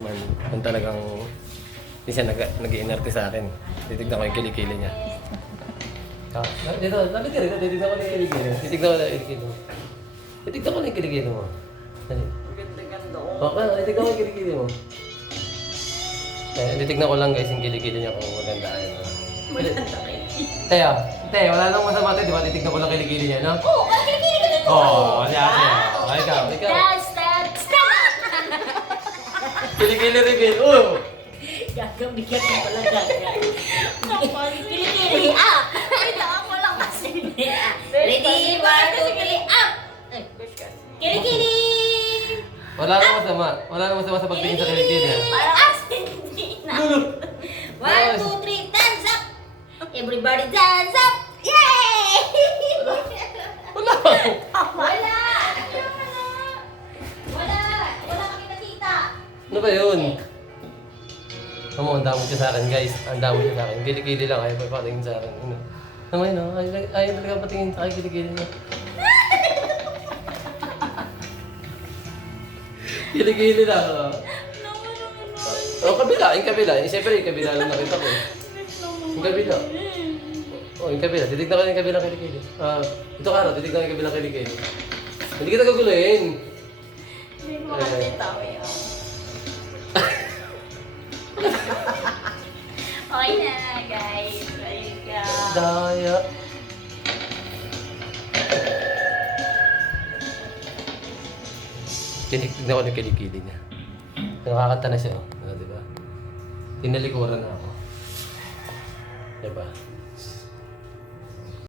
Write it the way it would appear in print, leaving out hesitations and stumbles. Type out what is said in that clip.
Kung talagang hindi siya nag-iinarte sa akin. Titignan ko yung kilikili niya. Dito, lapit ka rito. Titignan ko na yung kilikili. Titignan ko na yung kilikili mo. Titignan ko na yung kilikili mo. Ganda-ganda ko. Okay, titignan ko yung kilikili mo. Titignan ko lang guys yung kilikili niya kung maganda. Maganda kayo. Te, wala nang masama tayo, di ba? Titignan ko lang kilikili niya, no? Oo, kilikili ko. Oo, ikaw. Stop! Kilikili reveal. Oh! Gagamigat mo pala gaga. Kilikili, up! Ito ako lang kasi. Ready, 1, 2, 3, up! Kilikili! Wala nang masama sa pagtingin sa kilikili niya. Parang asin, hindi na. 1, 2, 3, dance up! Everybody dance up! Yay! Wala! Wala! Wala kami nakita. Ano ba yun? Ang damo siya sa akin guys. Ang damo siya sa akin. Kilikili lang. Ayaw pa patingin sa akin. Ano? Naman yun, ayaw talaga patingin sa akin kilikili niya. Kilikili lang. Oh, kabila. Yung kabila. Siyempre yung kabila lang nakita ko. Yung kabila. Oh, yung kabila. Titignan ko yung kabilang kilikili. Ito ka na. Titignan ko yung kabilang kilikili. Hindi kita gaguluhin. Hindi mo kasi tao yun. Okay na guys. Ayun ka. Daya. Titignan ko yung kilikili niya. Nakakanta na siya, oh. Diba? Tinalikuran na ako. Diba?